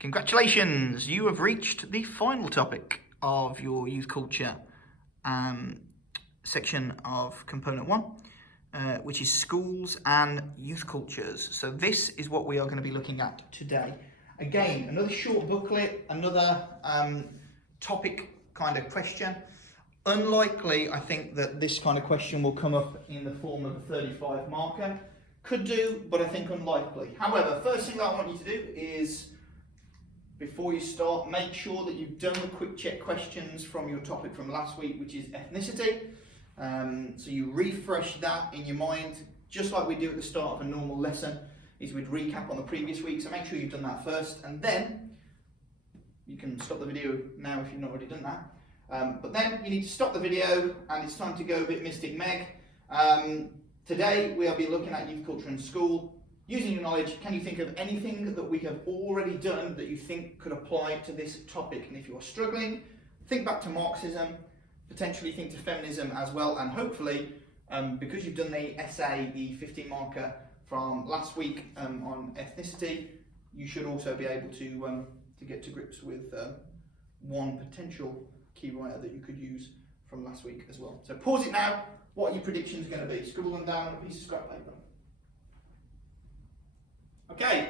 Congratulations, you have reached the final topic of your youth culture section of component 1, which is schools and youth cultures. So this is what we are going to be looking at today. Again, another short booklet, another topic kind of question. Unlikely, I think, that this kind of question will come up in the form of a 35 marker. Could do, but I think unlikely. However, first thing that I want you to do is, before you start, make sure that you've done the quick check questions from your topic from last week, which is ethnicity. So you refresh that in your mind, just like we do at the start of a normal lesson, is we'd recap on the previous week. So make sure you've done that first, and then you can stop the video now if you've not already done that. But then you need to stop the video, and it's time to go a bit Mystic Meg. Today we'll be looking at youth culture in school. Using your knowledge, can you think of anything that we have already done that you think could apply to this topic? And if you're struggling, think back to Marxism, potentially think to feminism as well, and hopefully, because you've done the essay, the 15 marker from last week on ethnicity, you should also be able to get to grips with one potential key writer that you could use from last week as well. So pause it now. What are your predictions going to be? Scribble them down on a piece of scrap paper. Okay,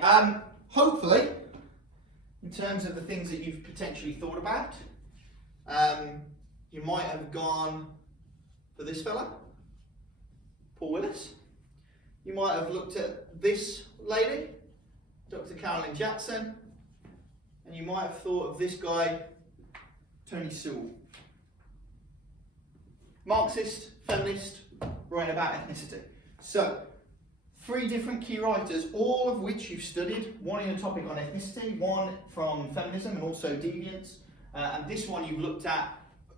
hopefully, in terms of the things that you've potentially thought about, you might have gone for this fella, Paul Willis. You might have looked at this lady, Dr. Carolyn Jackson, and you might have thought of this guy, Tony Sewell. Marxist, feminist, writing about ethnicity. So, 3 different key writers, all of which you've studied, one in a topic on ethnicity, one from feminism and also deviance, and this one you've looked at,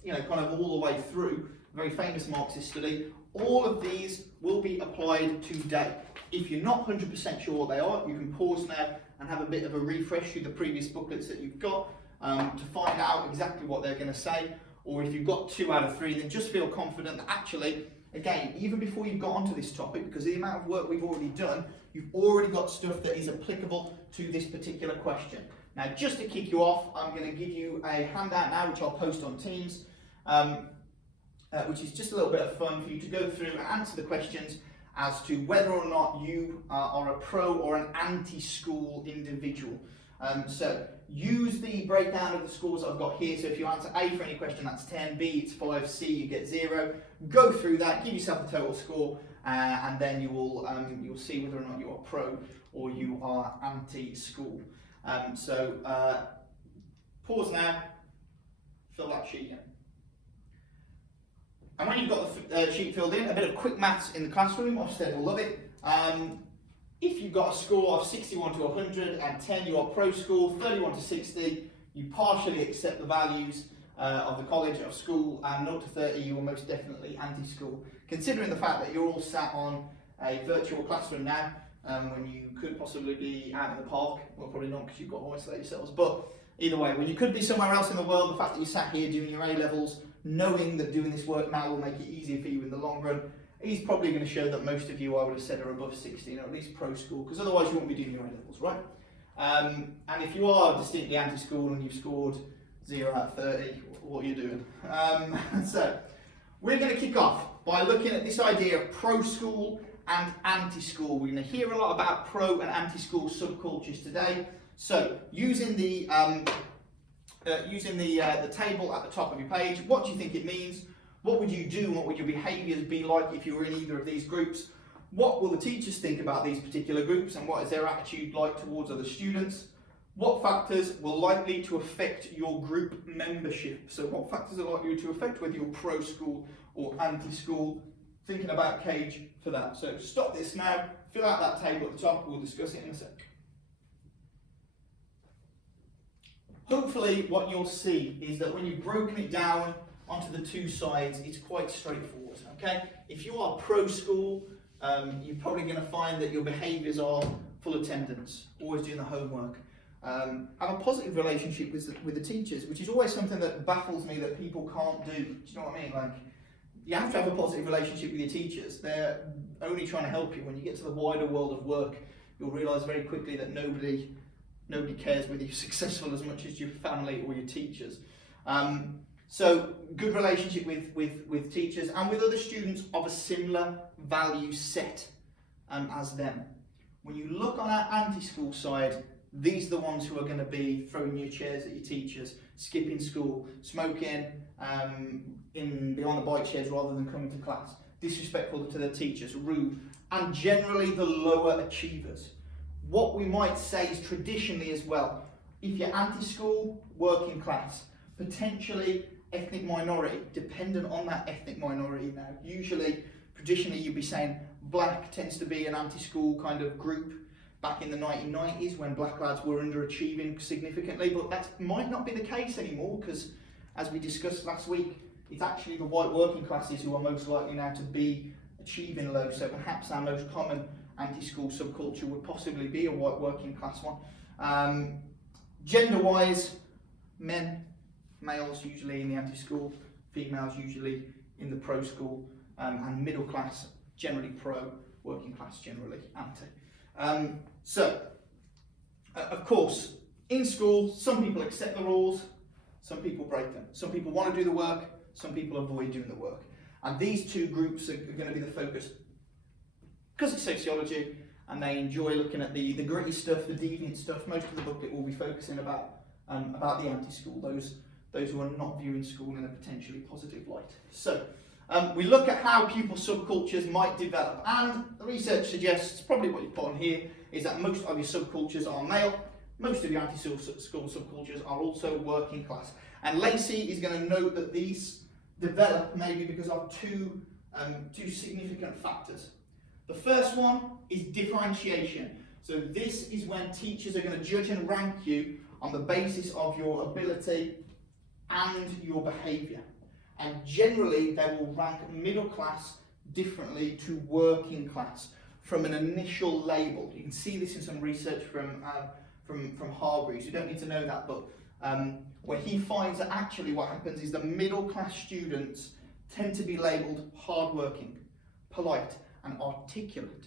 kind of all the way through, a very famous Marxist study. All of these will be applied today. If you're not 100% sure what they are, you can pause now and have a bit of a refresh through the previous booklets that you've got to find out exactly what they're going to say, or if you've got 2 out of 3, then just feel confident that actually, again, even before you've got onto this topic, because the amount of work we've already done, you've already got stuff that is applicable to this particular question. Now, just to kick you off, I'm going to give you a handout now, which I'll post on Teams, which is just a little bit of fun for you to go through and answer the questions as to whether or not you are a pro or an anti-school individual. So use the breakdown of the scores that I've got here. So if you answer A for any question, that's 10, B it's 5, C you get 0. Go through that, give yourself a total score, and then you'll see whether or not you are pro or you are anti-school. So pause now, fill that sheet in. And when you've got the sheet filled in, a bit of quick maths in the classroom, Ofsted will love it. If you've got a score of 61 to 100 and 10, you are pro school, 31 to 60, you partially accept the values of the college, of school, and 0 to 30, you are most definitely anti-school. Considering the fact that you're all sat on a virtual classroom now, when you could possibly be out in the park, well, probably not because you've got to isolate yourselves, but either way, when you could be somewhere else in the world, the fact that you sat here doing your A-levels, knowing that doing this work now will make it easier for you in the long run, is probably going to show that most of you, I would have said, are above 60, or at least pro-school, because otherwise you won't be doing your A-levels, right? And if you are distinctly anti-school and you've scored 0 out of 30, what are you doing? So, we're going to kick off by looking at this idea of pro-school and anti-school. We're going to hear a lot about pro and anti-school subcultures today. So, using the table at the top of your page, what do you think it means? What would you do and what would your behaviours be like if you were in either of these groups? What will the teachers think about these particular groups and what is their attitude like towards other students? What factors will likely to affect your group membership? So what factors are likely to affect whether you're pro-school or anti-school? Thinking about Cage for that. So stop this now, fill out that table at the top, we'll discuss it in a sec. Hopefully what you'll see is that when you've broken it down onto the 2 sides, it's quite straightforward, okay? If you are pro-school, you're probably going to find that your behaviours are full attendance, always doing the homework, have a positive relationship with the teachers, which is always something that baffles me that people can't do. Do you know what I mean? Like, you have to have a positive relationship with your teachers. They're only trying to help you. When you get to the wider world of work, you'll realise very quickly that nobody nobody cares whether you're successful as much as your family or your teachers. So good relationship with teachers and with other students of a similar value set as them. When you look on our anti-school side, these are the ones who are going to be throwing your chairs at your teachers, skipping school, smoking behind the bike sheds rather than coming to class, disrespectful to their teachers, rude, and generally the lower achievers. What we might say is traditionally as well, if you're anti-school, working class, potentially ethnic minority, dependent on that ethnic minority now. Usually, traditionally you'd be saying black tends to be an anti-school kind of group back in the 1990s when black lads were underachieving significantly, but that might not be the case anymore because, as we discussed last week, it's actually the white working classes who are most likely now to be achieving low, so perhaps our most common anti-school subculture would possibly be a white working class one. Gender-wise, males usually in the anti-school, females usually in the pro-school, and middle class generally pro, working class generally anti. Of course, in school, some people accept the rules, some people break them. Some people want to do the work, some people avoid doing the work. And these two groups are going to be the focus because it's sociology and they enjoy looking at the gritty stuff, the deviant stuff. Most of the booklet will be focusing about the anti-school, those who are not viewing school in a potentially positive light. So we look at how pupil subcultures might develop, and the research suggests, probably what you put on here, is that most of your subcultures are male, most of your anti-school subcultures are also working class. And Lacey is going to note that these develop maybe because of two significant factors. The first one is differentiation. So this is when teachers are going to judge and rank you on the basis of your ability and your behaviour. And generally they will rank middle class differently to working class from an initial label. You can see this in some research from Hargreaves. You don't need to know that, but where he finds that actually what happens is the middle class students tend to be labelled hardworking, polite and articulate.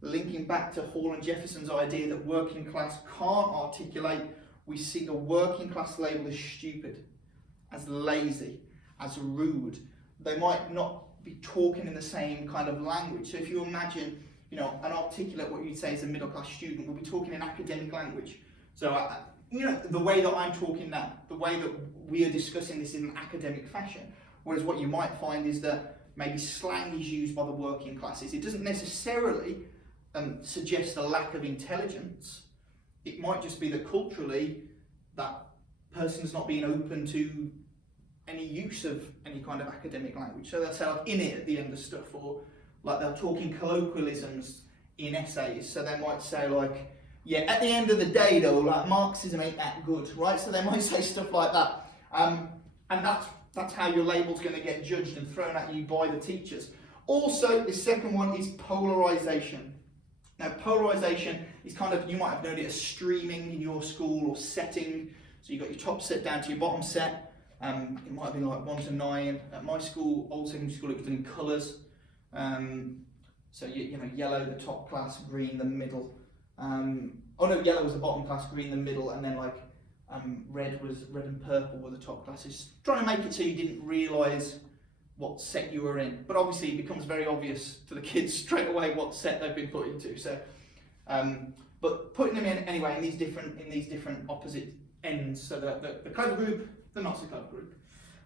Linking back to Hall and Jefferson's idea that working class can't articulate, we see the working class label as stupid, as lazy, as rude. They might not be talking in the same kind of language. So if you imagine, an articulate, what you'd say is a middle class student, will be talking in academic language. So, the way that I'm talking now, the way that we are discussing this in an academic fashion. Whereas what you might find is that maybe slang is used by the working classes. It doesn't necessarily suggest a lack of intelligence. It might just be that culturally that person's not being open to any use of any kind of academic language. So they'll say like in it at the end of stuff, or like they'll talk in colloquialisms in essays. So they might say like, yeah, at the end of the day though, like Marxism ain't that good, right? So they might say stuff like that. And that's how your label's going to get judged and thrown at you by the teachers. Also, the second one is polarisation. Now, polarisation is kind of, you might have known it as streaming in your school or setting. So you've got your top set down to your bottom set. It might have been like 1 to 9. At my school, old secondary school, it was in colours. So yellow, the top class, green, the middle. Yellow was the bottom class, green, the middle, and then red and purple were the top classes. Trying to make it so you didn't realise what set you were in. But obviously it becomes very obvious to the kids straight away what set they've been put into. So, but putting them in anyway in these different opposite ends. So the clever group, the not so clever group.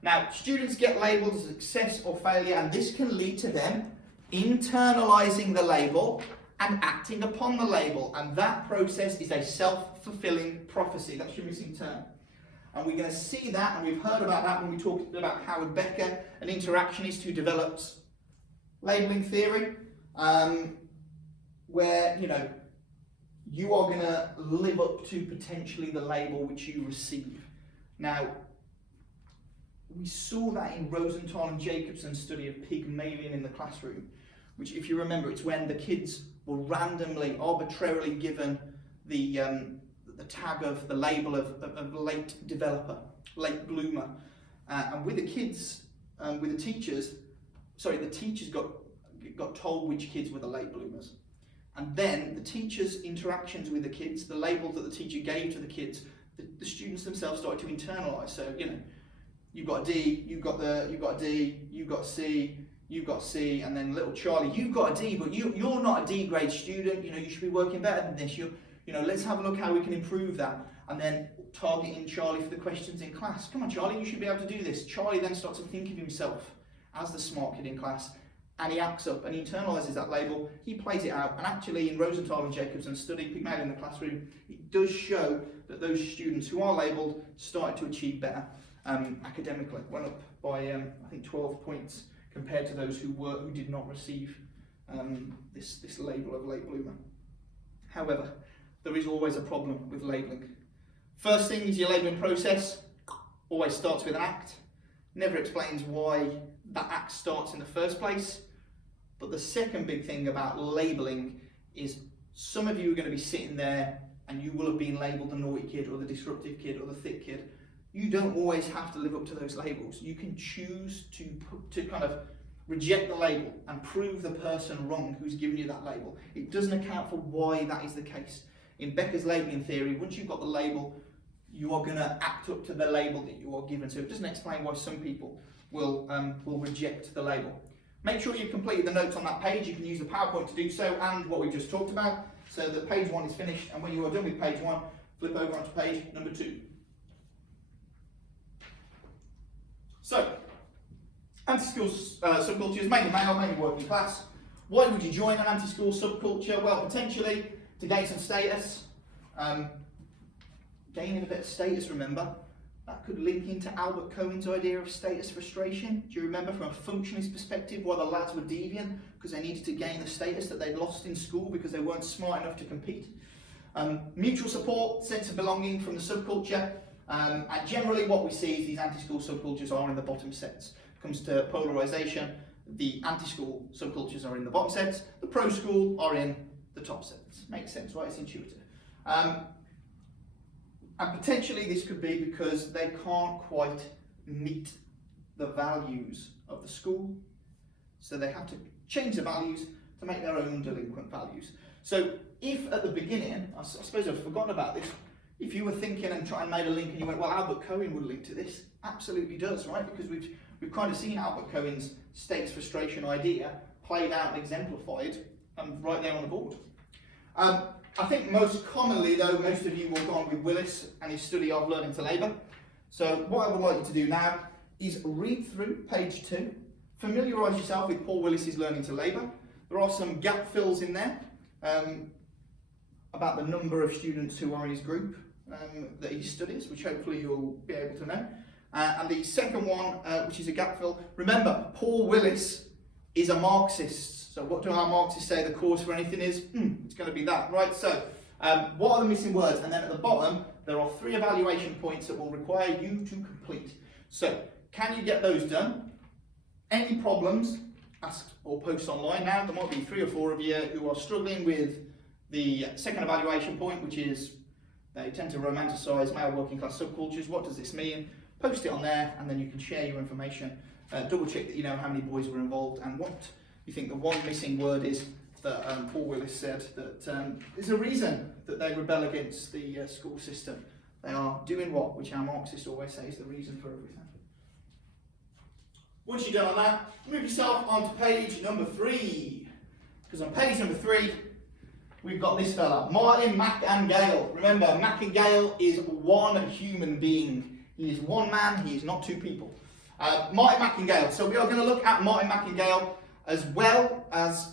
Now, students get labelled as success or failure, and this can lead to them internalising the label and acting upon the label, and that process is a self-fulfilling prophecy. That's your missing term. And we're going to see that, and we've heard about that when we talked about Howard Becker, an interactionist who develops labelling theory, where, you are going to live up to potentially the label which you receive. Now, we saw that in Rosenthal and Jacobson's study of Pygmalion in the classroom, which, if you remember, it's when the kids were randomly, arbitrarily given the tag of the label of late developer, late bloomer, and with the kids, with the teachers got told which kids were the late bloomers. And then the teacher's interactions with the kids, the labels that the teacher gave to the kids, the students themselves started to internalise. So, you know, you've got a D, you've got a D, you've got C, you've got C, and then little Charlie, you've got a D, but you're not a D grade student, you know, you should be working better than this. You know, let's have a look how we can improve that. And then targeting Charlie for the questions in class. Come on, Charlie, you should be able to do this. Charlie then starts to think of himself as the smart kid in class, and he acts up and he internalises that label, he plays it out, and actually in Rosenthal and Jacobson's study, Pygmalion in the classroom, it does show that those students who are labelled started to achieve better academically, went up by I think 12 points compared to those who did not receive this label of late bloomer. However, there is always a problem with labelling. First thing is your labelling process always starts with an act, never explains why that act starts in the first place. But the second big thing about labelling is some of you are going to be sitting there and you will have been labelled the naughty kid or the disruptive kid or the thick kid. You don't always have to live up to those labels. You can choose to kind of reject the label and prove the person wrong who's given you that label. It doesn't account for why that is the case. In Becker's labelling theory, once you've got the label, you are going to act up to the label that you are given. So it doesn't explain why some people will reject the label. Make sure you've completed the notes on that page. You can use the PowerPoint to do so and what we've just talked about. So that page 1 is finished, and when you are done with page 1, flip over onto page number 2. So, anti-school subcultures, mainly male, mainly working class. Why would you join an anti-school subculture? Well, potentially to gain some status. Gaining a bit of status, remember, that could link into Albert Cohen's idea of status frustration. Do you remember from a functionist perspective why the lads were deviant? Because they needed to gain the status that they'd lost in school because they weren't smart enough to compete. Mutual support, sense of belonging from the subculture. And generally what we see is these anti-school subcultures are in the bottom sets. Comes to polarisation, the anti-school subcultures are in the bottom sets, the pro-school are in the top sets. Makes sense, right? It's intuitive. And potentially this could be because they can't quite meet the values of the school, so they have to change the values to make their own delinquent values. So if at the beginning, I suppose I've forgotten about this, if you were thinking and trying to make a link and you went, well, Albert Cohen would link to this, absolutely does, right? Because we've kind of seen Albert Cohen's status frustration idea played out and exemplified right there on the board. I think most commonly though, most of you will go on with Willis and his study of learning to labour. So what I would like you to do now is read through page 2, familiarise yourself with Paul Willis's learning to labour. There are some gap fills in there about the number of students who are in his group that he studies, which hopefully you'll be able to know. And the second one, which is a gap fill, remember, Paul Willis is a Marxist. So what do our Marxists say the cause for anything is? It's going to be that, right? So what are the missing words? And then at the bottom, there are 3 evaluation points that will require you to complete. So can you get those done? Any problems? Ask or post online now. There might be 3 or 4 of you who are struggling with the second evaluation point, which is they tend to romanticise male working class subcultures. What does this mean? Post it on there and then you can share your information. Double check that you know how many boys were involved and what you think the one missing word is that Paul Willis said that there's a reason that they rebel against the school system. They are doing what, which our Marxists always say is the reason for everything. Once you're done on that, move yourself onto page number 3. Because on page number 3, we've got this fella, Martin Mac and Gale. Remember, Mac and Gale is one human being. He is one man, he is not 2 people. Martin Mac and Gale. So we are going to look at Martin Mac and Gale as well as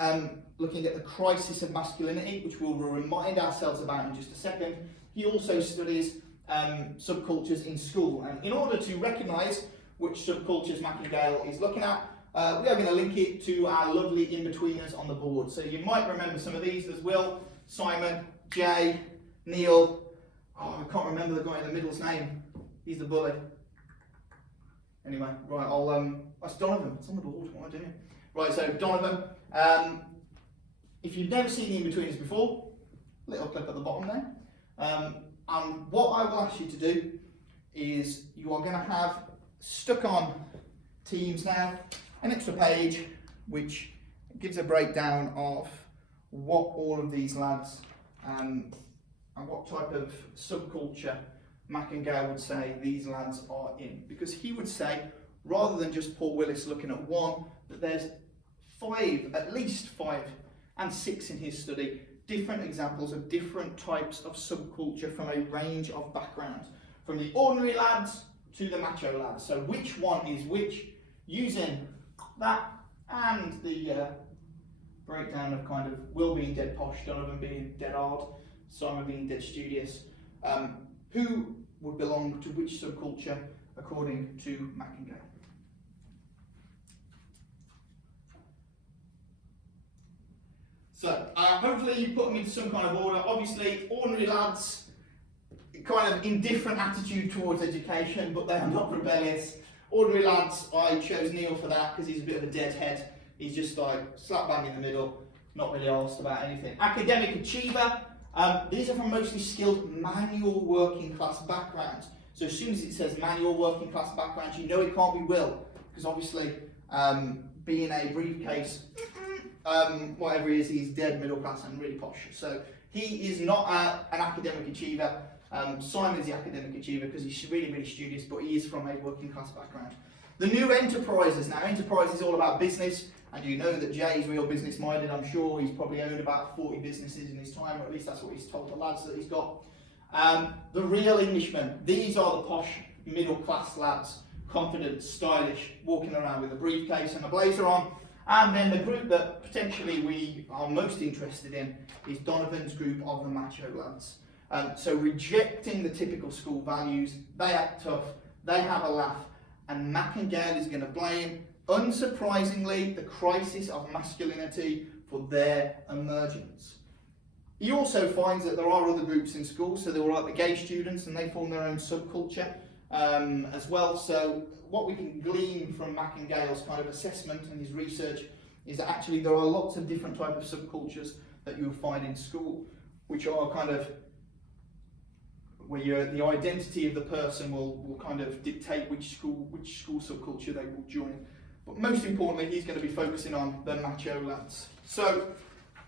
looking at the crisis of masculinity, which we'll remind ourselves about in just a second. He also studies subcultures in school. And in order to recognise which subcultures Mac and Gale is looking at, we are going to link it to our lovely in-betweeners on the board. So you might remember some of these. There's Will, Simon, Jay, Neil. Oh, I can't remember the guy in the middle's name. He's the bully. Anyway, right, that's Donovan. It's on the board. What am I doing? Right, so Donovan. If you've never seen the in-betweeners before, little clip at the bottom there. And what I will ask you to do is you are going to have stuck on Teams now an extra page which gives a breakdown of what all of these lads and what type of subculture Mac and Gale would say these lads are in. Because he would say, rather than just Paul Willis looking at one, that there's at least five and six in his study, different examples of different types of subculture from a range of backgrounds, from the ordinary lads to the macho lads. So which one is which, using that and the breakdown of kind of Will being dead posh, Donovan being dead hard, Simon being dead studious, who would belong to which subculture according to Mac and Gale. So, hopefully you put them into some kind of order. Obviously, ordinary lads, kind of indifferent attitude towards education, but they are not rebellious. Ordinary lads, I chose Neil for that because he's a bit of a deadhead. He's just like slap bang in the middle, not really asked about anything. Academic achiever, these are from mostly skilled manual working class backgrounds. So as soon as it says manual working class backgrounds, you know it can't be Will, because obviously being a briefcase, whatever he is, he's dead middle class and really posh. So he is not an academic achiever. Simon is the academic achiever because he's really, really studious, but he is from a working class background. The new enterprises. Now, enterprise is all about business, and you know that Jay is real business minded. I'm sure he's probably owned about 40 businesses in his time, or at least that's what he's told the lads that he's got. The real Englishmen. These are the posh middle class lads, confident, stylish, walking around with a briefcase and a blazer on. And then the group that potentially we are most interested in is Donovan's group of the macho lads. So rejecting the typical school values, they act tough, they have a laugh, and Mac and Gale is going to blame, unsurprisingly, the crisis of masculinity for their emergence. He also finds that there are other groups in school, so there were like the gay students, and they form their own subculture as well. So what we can glean from Mac and Gale's kind of assessment and his research is that actually there are lots of different types of subcultures that you'll find in school, which are kind of where the identity of the person will kind of dictate which school subculture they will join. But most importantly, he's going to be focusing on the macho lads. So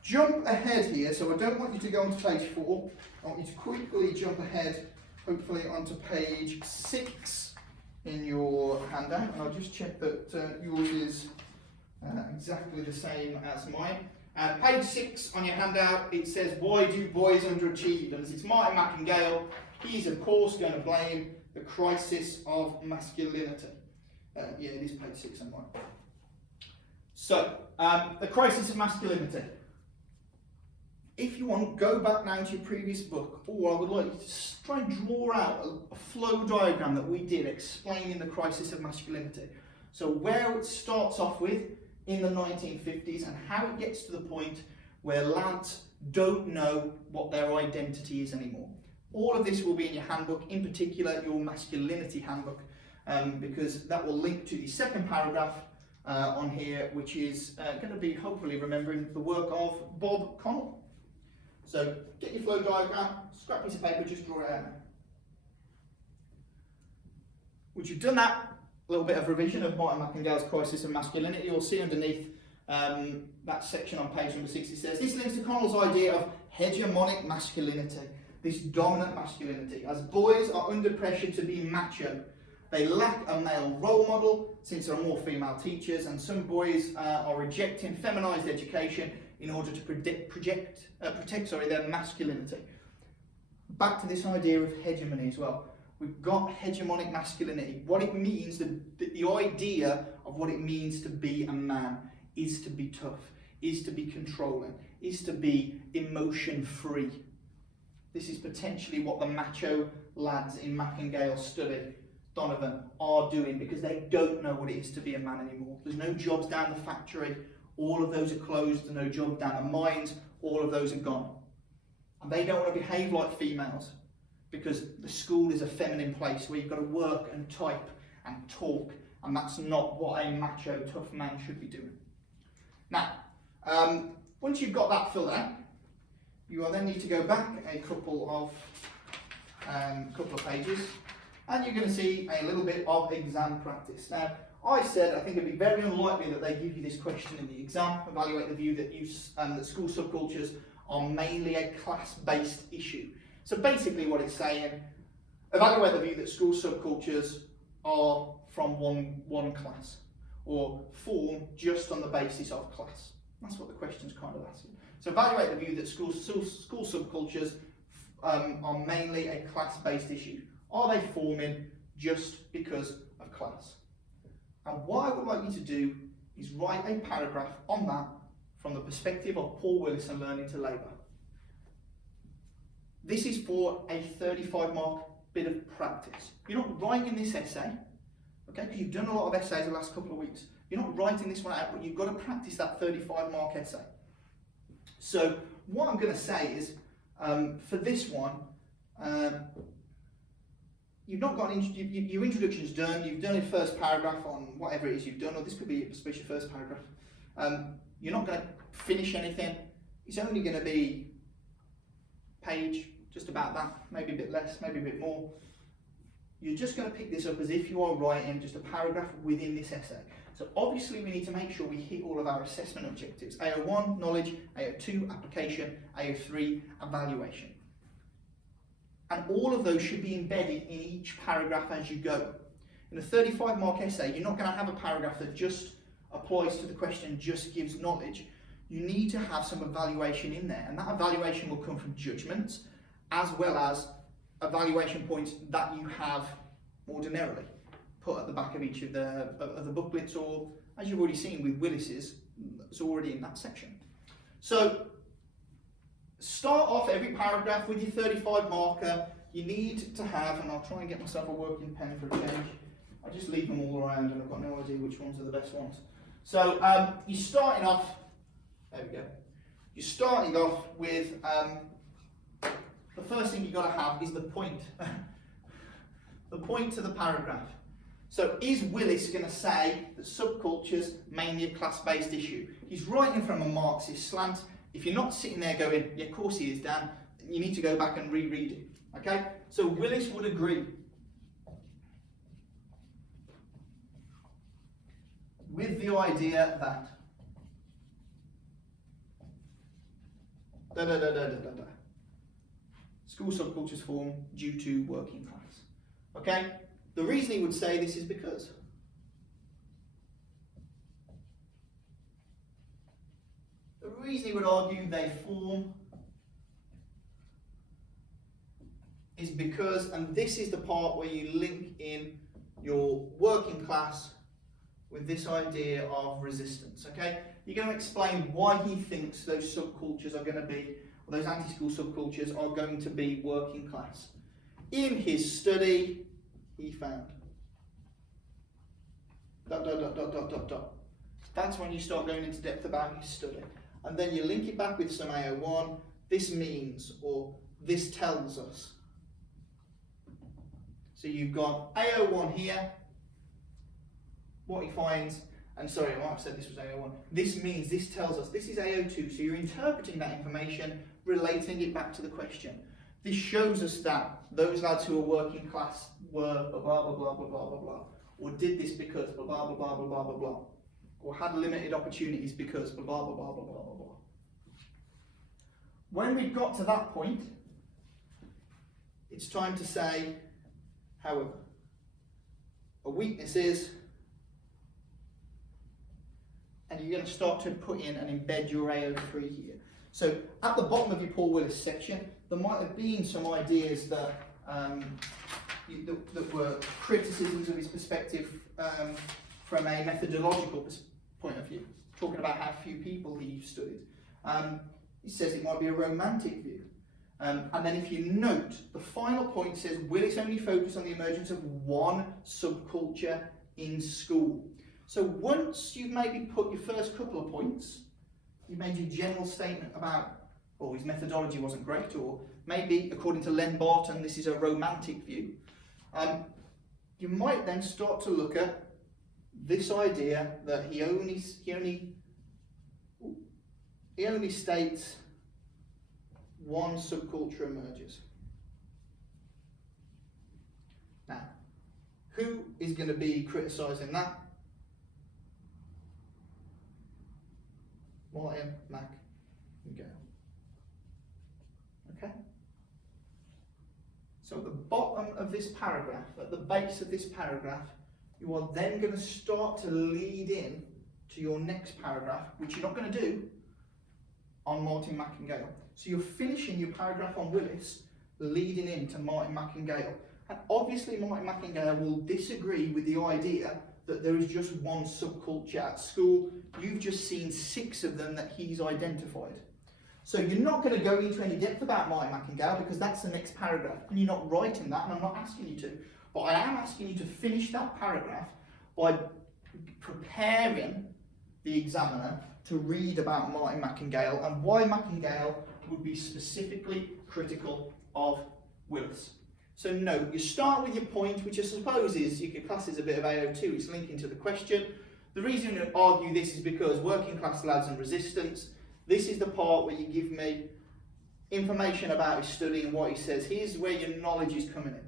jump ahead here. So I don't want you to go onto page 4. I want you to quickly jump ahead, hopefully onto page 6 in your handout. And I'll just check that yours is exactly the same as mine. Page 6 on your handout, it says, why do boys underachieve? And as it's Martin Mac and Gale, he's of course going to blame the crisis of masculinity. Yeah, it is page 6 on mine. So, the crisis of masculinity. If you want, go back now to your previous book, or I would like you to try and draw out a flow diagram that we did explaining the crisis of masculinity. So where it starts off with in the 1950s and how it gets to the point where lads don't know what their identity is anymore. All of this will be in your handbook, in particular your masculinity handbook, because that will link to the second paragraph on here, which is going to be hopefully remembering the work of Bob Connell. So get your flow diagram, scrap piece of paper, just draw it out now. Once you've done that, a little bit of revision of Martin Mac and Gale's crisis of masculinity, you'll see underneath that section on page number 6, it says, this links to Connell's idea of hegemonic masculinity, this dominant masculinity. As boys are under pressure to be macho, they lack a male role model since there are more female teachers, and some boys are rejecting feminised education in order to protect their masculinity. Back to this idea of hegemony as well. We've got hegemonic masculinity. What it means, the idea of what it means to be a man is to be tough, is to be controlling, is to be emotion free. This is potentially what the macho lads in Mac and Gale's study, Donovan, are doing, because they don't know what it is to be a man anymore. There's no jobs down the factory, all of those are closed, there's no job down the mines, all of those are gone. And they don't want to behave like females, because the school is a feminine place where you've got to work and type and talk, and that's not what a macho, tough man should be doing. Now, once you've got that filled out, you will then need to go back a couple of pages, and you're going to see a little bit of exam practice. Now, I said I think it'd be very unlikely that they give you this question in the exam. Evaluate the view that that school subcultures are mainly a class-based issue. So basically what it's saying, evaluate the view that school subcultures are from one class, or form just on the basis of class. That's what the question's kind of asking. So evaluate the view that school subcultures are mainly a class-based issue. Are they forming just because of class? And what I would like you to do is write a paragraph on that from the perspective of Paul Willis and learning to labour. This is for a 35-mark bit of practice. You're not writing this essay, okay, because you've done a lot of essays the last couple of weeks. You're not writing this one out, but you've got to practice that 35-mark essay. So what I'm going to say is, for this one, you've not got your introduction's done, you've done your first paragraph on whatever it is you've done, or this could be especially your first paragraph. You're not going to finish anything. It's only going to be page, just about that, maybe a bit less, maybe a bit more. You're just going to pick this up as if you are writing just a paragraph within this essay. So obviously we need to make sure we hit all of our assessment objectives. AO1, knowledge, AO2, application, AO3, evaluation. And all of those should be embedded in each paragraph as you go. In a 35-mark essay, you're not going to have a paragraph that just applies to the question, just gives knowledge. You need to have some evaluation in there, and that evaluation will come from judgments as well as evaluation points that you have ordinarily put at the back of each of the booklets, or as you've already seen with Willis's, it's already in that section. So start off every paragraph with your 35 marker. You need to have, and I'll try and get myself a working pen for a change. I just leave them all around and I've got no idea which ones are the best ones. So you're starting off, there we go. You're starting off with, the first thing you've got to have is the point. The point to the paragraph. So is Willis going to say that subculture's mainly a class-based issue? He's writing from a Marxist slant. If you're not sitting there going, yeah, of course he is, Dan, you need to go back and reread it. Okay? So Willis would agree with the idea that school subcultures form due to working class. Okay? The reason he would say this is because the reason he would argue they form is because, and this is the part where you link in your working class with this idea of resistance, okay? You're going to explain why he thinks those subcultures are going to be, or those anti-school subcultures are going to be working class. In his study, he found ... That's when you start going into depth about his study. And then you link it back with some AO1. This means, or this tells us. So you've got AO1 here, what he finds, and sorry, I might have said this was AO1. This means, this tells us, this is AO2. So you're interpreting that information, relating it back to the question. This shows us that those lads who are working class were blah, blah, blah, blah, blah, blah, blah, blah. Or did this because blah, blah, blah, blah, blah, blah, blah, blah. Or had limited opportunities because blah, blah, blah, blah, blah, blah, blah, blah. When we've got to that point, it's time to say, however, a weakness is, and you're going to start to put in and embed your AO3 here. So at the bottom of your Paul Willis section, there might have been some ideas that that were criticisms of his perspective from a methodological point of view, talking about how few people he studied. He says it might be a romantic view. And then if you note, the final point says Willis only focused on the emergence of one subculture in school. So once you've maybe put your first couple of points, you made your general statement about, oh, his methodology wasn't great, or maybe, according to Len Barton, this is a romantic view. You might then start to look at this idea that he only states one subculture emerges. Now, who is going to be criticising that? Martin, Mac, and Gale. Okay? So at the bottom of this paragraph, at the base of this paragraph, you are then going to start to lead in to your next paragraph, which you're not going to do on Martin, Mac and Gale. So you're finishing your paragraph on Willis, leading into Martin, Mac and Gale. And obviously Martin, Mac and Gale will disagree with the idea that there is just one subculture at school. You've just seen 6 of them that he's identified. So you're not going to go into any depth about Martin, Mac and Gale because that's the next paragraph. And you're not writing that, and I'm not asking you to. But I am asking you to finish that paragraph by preparing the examiner to read about Martin, Mac and Gale and why Mac and Gale would be specifically critical of Willis. So no, you start with your point, which I suppose is, you could class as a bit of AO2, it's linking to the question. The reason to argue this is because working class lads and resistance, this is the part where you give me information about his study and what he says. Here's where your knowledge is coming in.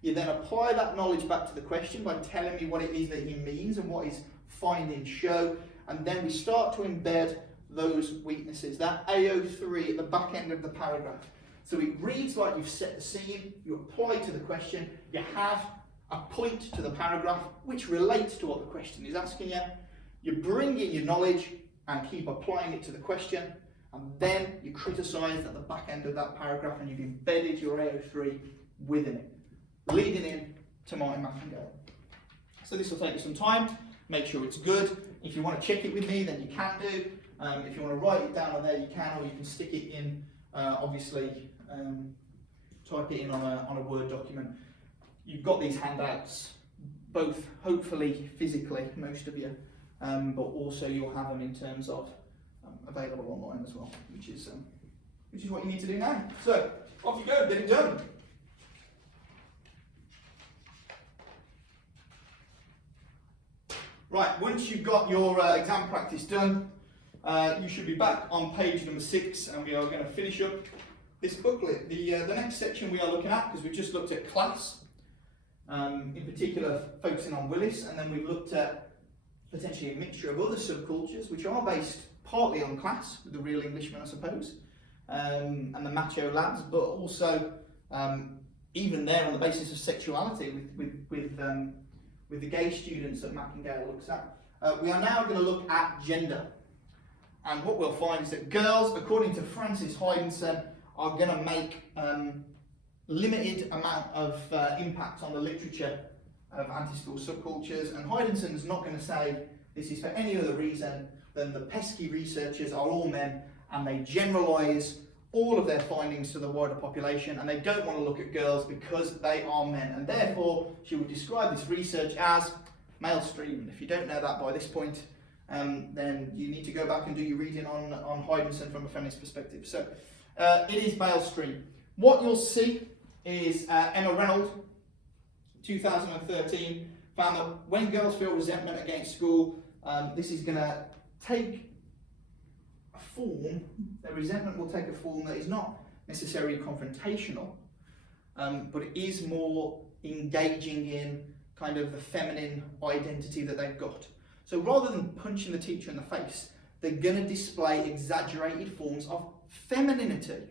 You then apply that knowledge back to the question by telling me what it is that he means and what his findings show, and then we start to embed those weaknesses, that AO3 at the back end of the paragraph. So it reads like you've set the scene, you apply to the question, you have a point to the paragraph which relates to what the question is asking you, you bring in your knowledge and keep applying it to the question, and then you criticise at the back end of that paragraph and you've embedded your AO3 within it, leading in to Martin, Mac and Gale. So this will take you some time, make sure it's good. If you want to check it with me, then you can do. If you want to write it down on there, you can, or you can stick it in, obviously, type it in on a Word document. You've got these handouts, both hopefully physically, most of you, but also you'll have them in terms of available online as well, which is what you need to do now. So, off you go, get it done. Right, once you've got your exam practice done, you should be back on page number 6, and we are going to finish up this booklet. The next section we are looking at, because we've just looked at class, in particular focusing on Willis, and then we've looked at potentially a mixture of other subcultures, which are based partly on class, with the real Englishmen, I suppose, and the macho lads, but also even there on the basis of sexuality with the gay students that Mac and Gale looks at. We are now going to look at gender. And what we'll find is that girls, according to Frances Hydenson, are going to make limited amount of impact on the literature of anti-school subcultures. And Hydenson's not going to say this is for any other reason than the pesky researchers are all men and they generalise all of their findings to the wider population, and they don't want to look at girls because they are men, and therefore she would describe this research as male-stream. And if you don't know that by this point, then you need to go back and do your reading on Hydenson from a feminist perspective. So it is male-stream. What you'll see is Emma Reynolds, 2013, found that when girls feel resentment against school, this is going to take a form, their resentment will take a form that is not necessarily confrontational, but it is more engaging in kind of the feminine identity that they've got. So rather than punching the teacher in the face, they're going to display exaggerated forms of femininity.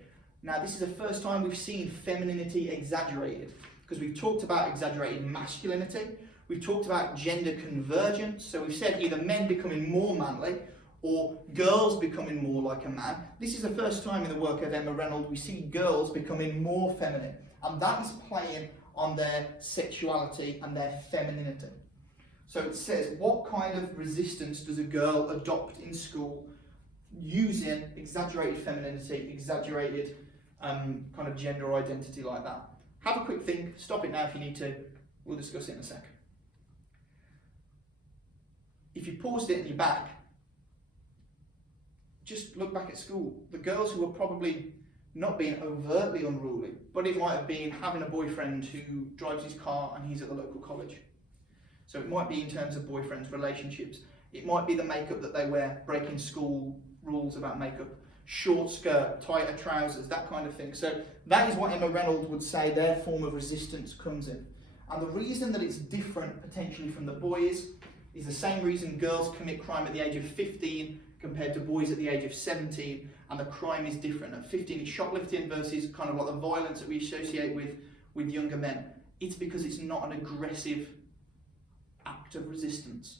Now, this is the first time we've seen femininity exaggerated, because we've talked about exaggerated masculinity, we've talked about gender convergence, so we've said either men becoming more manly or girls becoming more like a man. This is the first time in the work of Emma Reynolds we see girls becoming more feminine, and that is playing on their sexuality and their femininity. So it says, what kind of resistance does a girl adopt in school using exaggerated femininity, exaggerated kind of gender identity like that? Have a quick think, stop it now if you need to, we'll discuss it in a sec. If you paused it and you're back, just look back at school. The girls who were probably not being overtly unruly, but it might have been having a boyfriend who drives his car and he's at the local college. So it might be in terms of boyfriends, relationships. It might be the makeup that they wear, breaking school rules about makeup, short skirt, tighter trousers, that kind of thing. So that is what Emma Reynolds would say their form of resistance comes in. And the reason that it's different potentially from the boys is the same reason girls commit crime at the age of 15 compared to boys at the age of 17, and the crime is different. At 15, it's shoplifting versus kind of like the violence that we associate with younger men. It's because it's not an aggressive act of resistance.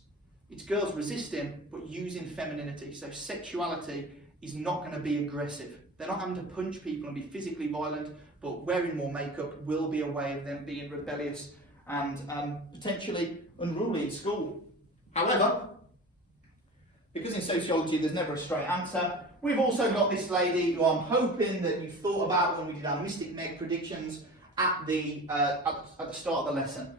It's girls resisting, but using femininity. So sexuality is not going to be aggressive. They're not having to punch people and be physically violent, but wearing more makeup will be a way of them being rebellious and potentially unruly at school. However, because in sociology there's never a straight answer, we've also got this lady who I'm hoping that you thought about when we did our Mystic Meg predictions at the start of the lesson.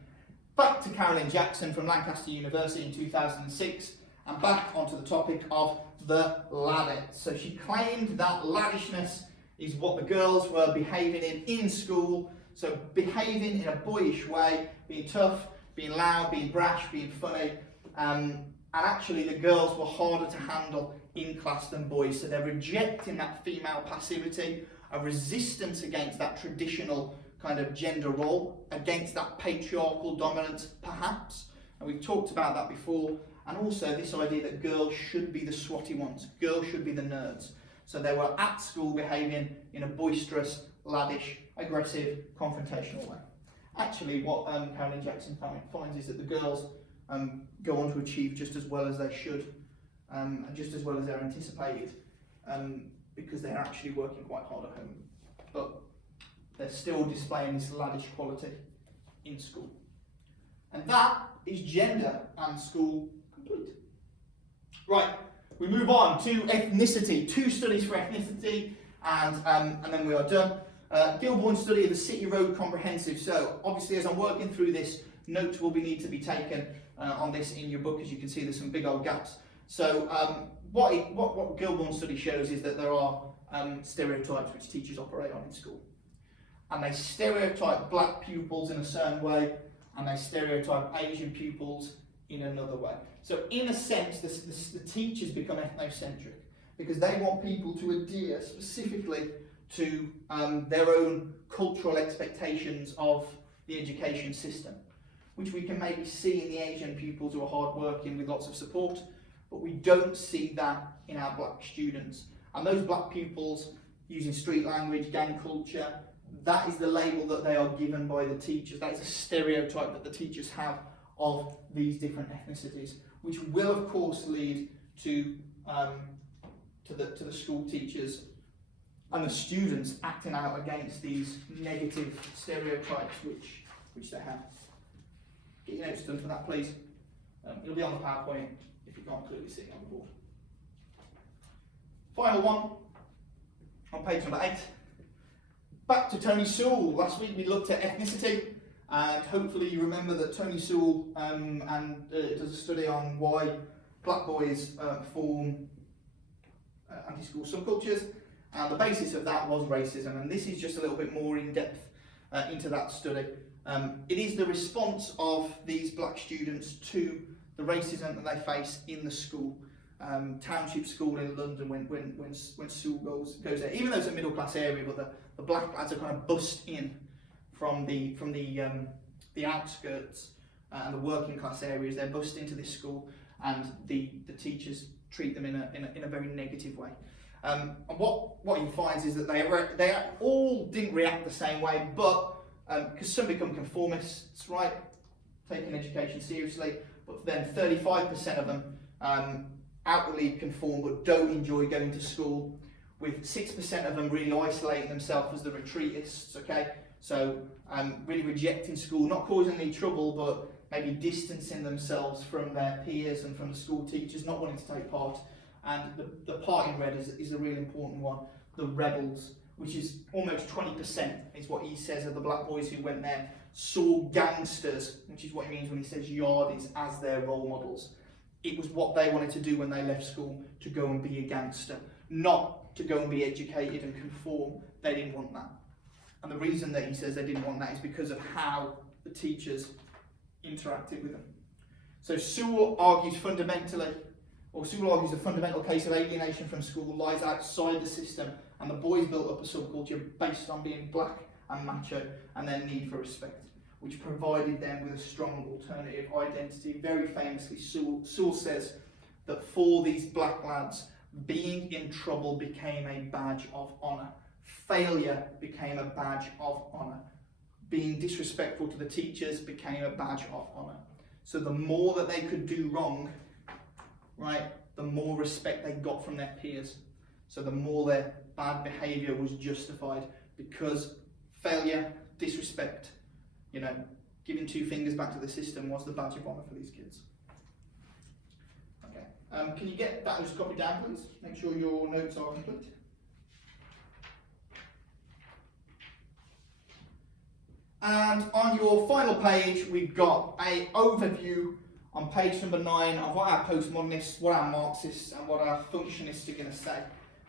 Back to Carolyn Jackson from Lancaster University in 2006, and back onto the topic of the laddettes. So she claimed that laddishness is what the girls were behaving in school, so behaving in a boyish way, being tough, being loud, being brash, being funny, and actually the girls were harder to handle in class than boys, so they're rejecting that female passivity, a resistance against that traditional kind of gender role, against that patriarchal dominance perhaps, and we've talked about that before, and also this idea that girls should be the swotty ones, girls should be the nerds. So they were at school behaving in a boisterous, laddish, aggressive, confrontational way. Actually, what Carolyn Jackson finds is that the girls go on to achieve just as well as they should, and just as well as they're anticipated, because they're actually working quite hard at home. But they're still displaying this laddish quality in school. And that is gender and school complete. Right, we move on to ethnicity. 2 studies for ethnicity, and then we are done. Gilbourne study of the City Road Comprehensive. So obviously as I'm working through this, notes will need to be taken on this in your book. As you can see, there's some big old gaps. So what Gilbourne study shows is that there are stereotypes which teachers operate on in school. And they stereotype black pupils in a certain way, and they stereotype Asian pupils in another way. So in a sense, the teachers become ethnocentric because they want people to adhere specifically to their own cultural expectations of the education system, which we can maybe see in the Asian pupils who are hard-working with lots of support, but we don't see that in our black students. And those black pupils using street language, gang culture, that is the label that they are given by the teachers. That is a stereotype that the teachers have of these different ethnicities, which will of course lead to the school teachers and the students acting out against these negative stereotypes which they have. Get your notes done for that, please. It'll be on the PowerPoint if you can't clearly see it on the board. Final one on page number 8. Back to Tony Sewell. Last week we looked at ethnicity, and hopefully you remember that Tony Sewell does a study on why black boys form anti-school subcultures, and the basis of that was racism, and this is just a little bit more in depth into that study. It is the response of these black students to the racism that they face in the school. Township school in London when Sewell goes there, even though it's a middle class area, but the black lads are kind of bussed in from the outskirts and the working class areas. They're bussed into this school, and the teachers treat them in a very negative way. And what he finds is that they all didn't react the same way, but because some become conformists, right, taking education seriously, but then 35% of them outwardly conform but don't enjoy going to school, with 6% of them really isolating themselves as the retreatists, okay? So really rejecting school, not causing any trouble, but maybe distancing themselves from their peers and from the school teachers, not wanting to take part. And the part in red is a really important one, the rebels, which is almost 20%, is what he says of the black boys who went there, saw gangsters, which is what he means when he says yardies, as their role models. It was what they wanted to do when they left school, to go and be a gangster, not to go and be educated and conform. They didn't want that. And the reason that he says they didn't want that is because of how the teachers interacted with them. So Sewell argues the fundamental case of alienation from school lies outside the system, and the boys built up a subculture based on being black and macho and their need for respect, which provided them with a strong alternative identity. Very famously, Sewell says that for these black lads, being in trouble became a badge of honour. Failure became a badge of honour. Being disrespectful to the teachers became a badge of honour. So the more that they could do wrong, right, the more respect they got from their peers. So the more their bad behaviour was justified, because failure, disrespect, you know, giving 2 fingers back to the system was the badge of honour for these kids. Okay, can you get that just copied down, please? Make sure your notes are complete. And on your final page, we've got an overview on page number 9 of what our postmodernists, what our Marxists, and what our functionists are going to say.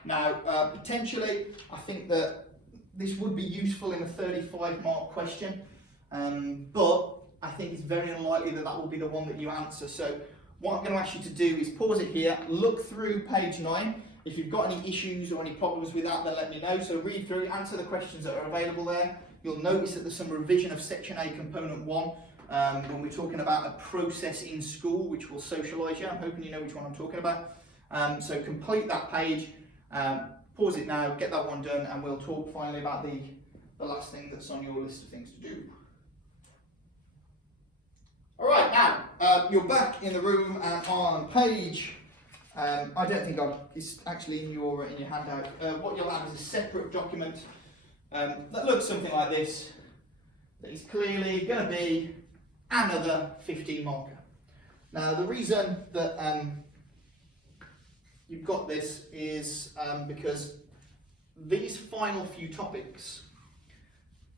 Now, potentially, I think that this would be useful in a 35-mark question, but I think it's very unlikely that that will be the one that you answer. So what I'm going to ask you to do is pause it here, look through page 9. If you've got any issues or any problems with that, then let me know. So read through, answer the questions that are available there. You'll notice that there's some revision of section A, component 1, when we're talking about a process in school, which will socialise you. I'm hoping you know which one I'm talking about. So complete that page, pause it now, get that one done, and we'll talk finally about the last thing that's on your list of things to do. All right, now, you're back in the room and on page, I don't think it's actually in your handout. What you'll have is a separate document that looks something like this, that is clearly going to be another 15 marker. Now the reason that you've got this is because these final few topics,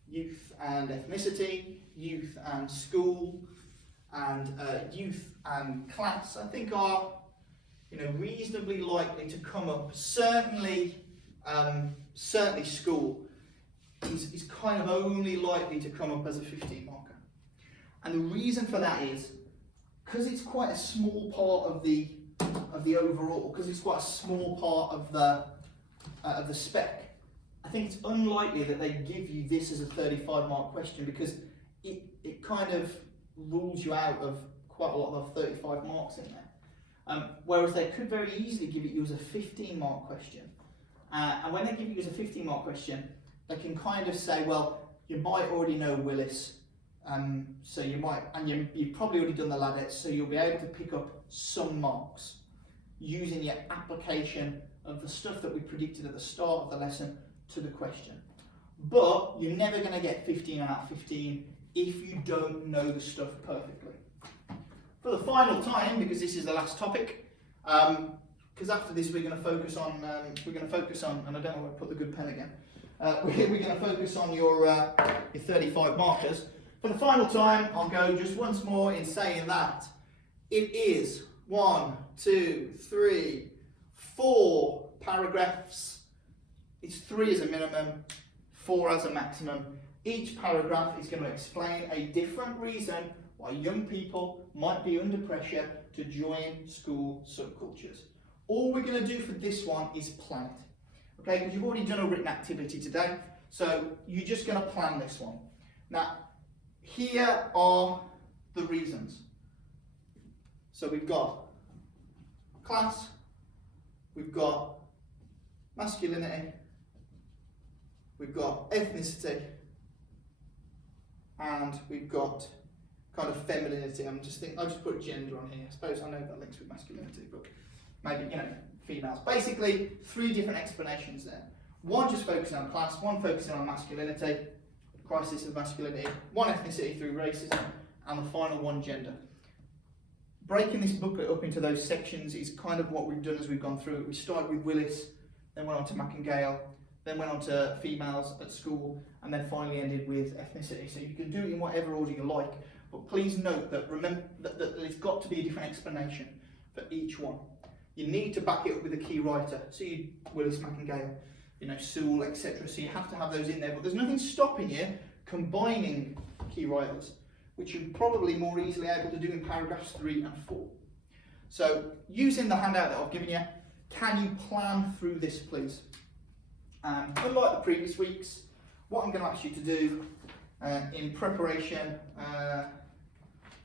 youth and ethnicity, youth and school, and youth and class, I think are, you know, reasonably likely to come up. Certainly school is kind of only likely to come up as a 15 marker. And the reason for that is because it's quite a small part of the overall, because it's quite a small part of the spec. I think it's unlikely that they give you this as a 35-mark question, because it kind of rules you out of quite a lot of the 35 marks in there. Whereas they could very easily give it you as a 15-mark question. And when they give you as a 15-mark question, they can kind of say, well, you might already know Willis, so you might, and you've probably already done the Ladettes, so you'll be able to pick up some marks using your application of the stuff that we predicted at the start of the lesson to the question. But you're never going to get 15 out of 15 if you don't know the stuff perfectly. For the final time, because this is the last topic, because after this we're going to focus on, and I don't know where to put the good pen again. We're going to focus on your 35 markers. For the final time, I'll go just once more in saying that it is 1, 2, 3, 4 paragraphs. It's 3 as a minimum, 4 as a maximum. Each paragraph is going to explain a different reason why young people might be under pressure to join school subcultures. All we're going to do for this one is plan it. Okay, because you've already done a written activity today, so you're just going to plan this one. Now, here are the reasons. So we've got class, we've got masculinity, we've got ethnicity, and we've got kind of femininity. I'll just put gender on here. I suppose I know that links with masculinity, but maybe, you know, females. Basically, 3 different explanations there. One just focusing on class, one focusing on masculinity, crisis of masculinity, one ethnicity through racism, and the final one gender. Breaking this booklet up into those sections is kind of what we've done as we've gone through it. We started with Willis, then went on to Mac and Gale, then went on to females at school, and then finally ended with ethnicity. So you can do it in whatever order you like, but please note that remember that it's got to be a different explanation for each one. You need to back it up with a key writer. So you, Willis, Mac and Gale, you know, Sewell, etc. So you have to have those in there, but there's nothing stopping you combining key writers, which you're probably more easily able to do in paragraphs 3 and 4. So using the handout that I've given you, can you plan through this, please? Unlike the previous weeks, what I'm going to ask you to do in preparation,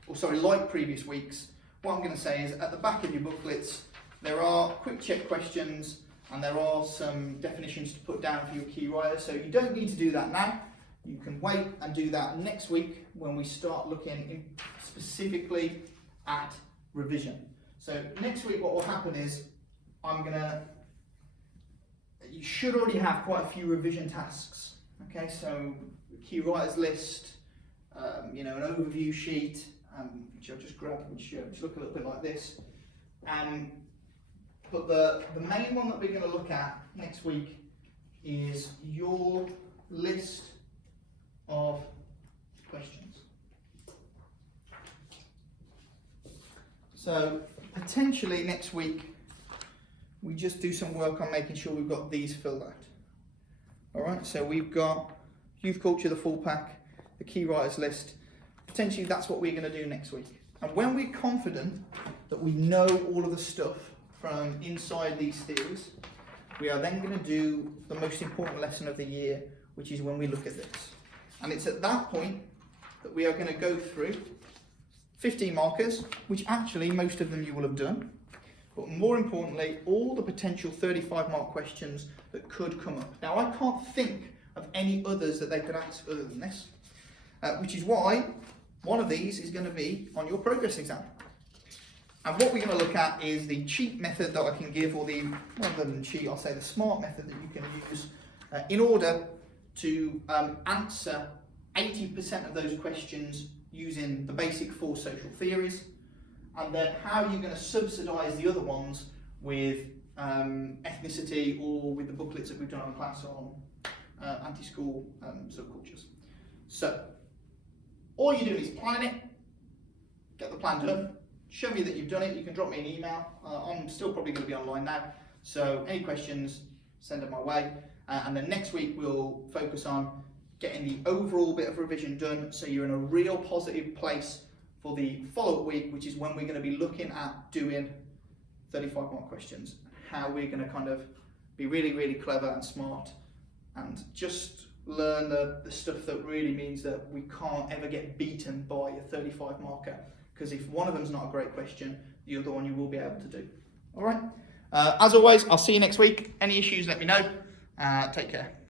like previous weeks, what I'm going to say is at the back of your booklets, there are quick check questions and there are some definitions to put down for your key writers. So you don't need to do that now. You can wait and do that next week when we start looking specifically at revision. So next week what will happen is you should already have quite a few revision tasks. Okay, so key writers list, an overview sheet, which I'll just grab, which look a little bit like this. But the main one that we're going to look at next week is your list of questions. So potentially next week we just do some work on making sure we've got these filled out. Alright, so we've got youth culture, the full pack, the key writers list. Potentially that's what we're going to do next week. And when we're confident that we know all of the stuff from inside these theories, we are then going to do the most important lesson of the year, which is when we look at this. And it's at that point that we are going to go through 15 markers, which actually most of them you will have done, but more importantly, all the potential 35 mark questions that could come up. Now, I can't think of any others that they could ask other than this, which is why one of these is going to be on your progress exam. And what we're going to look at is the cheat method that I can give, or rather than cheat, I'll say the smart method that you can use in order to answer 80% of those questions using the basic 4 social theories, and then how you're going to subsidise the other ones with ethnicity or with the booklets that we've done on class on anti-school subcultures. So all you're doing is planning it, get the plan done, show me that you've done it. You can drop me an email. I'm still probably going to be online now, so any questions, send them my way. And then next week we'll focus on getting the overall bit of revision done, so you're in a real positive place for the follow-up week, which is when we're going to be looking at doing 35 mark questions, how we're going to kind of be really, really clever and smart and just learn the stuff that really means that we can't ever get beaten by a 35 marker, because if one of them's not a great question, the other one you will be able to do. All right. As always, I'll see you next week. Any issues, let me know. Take care.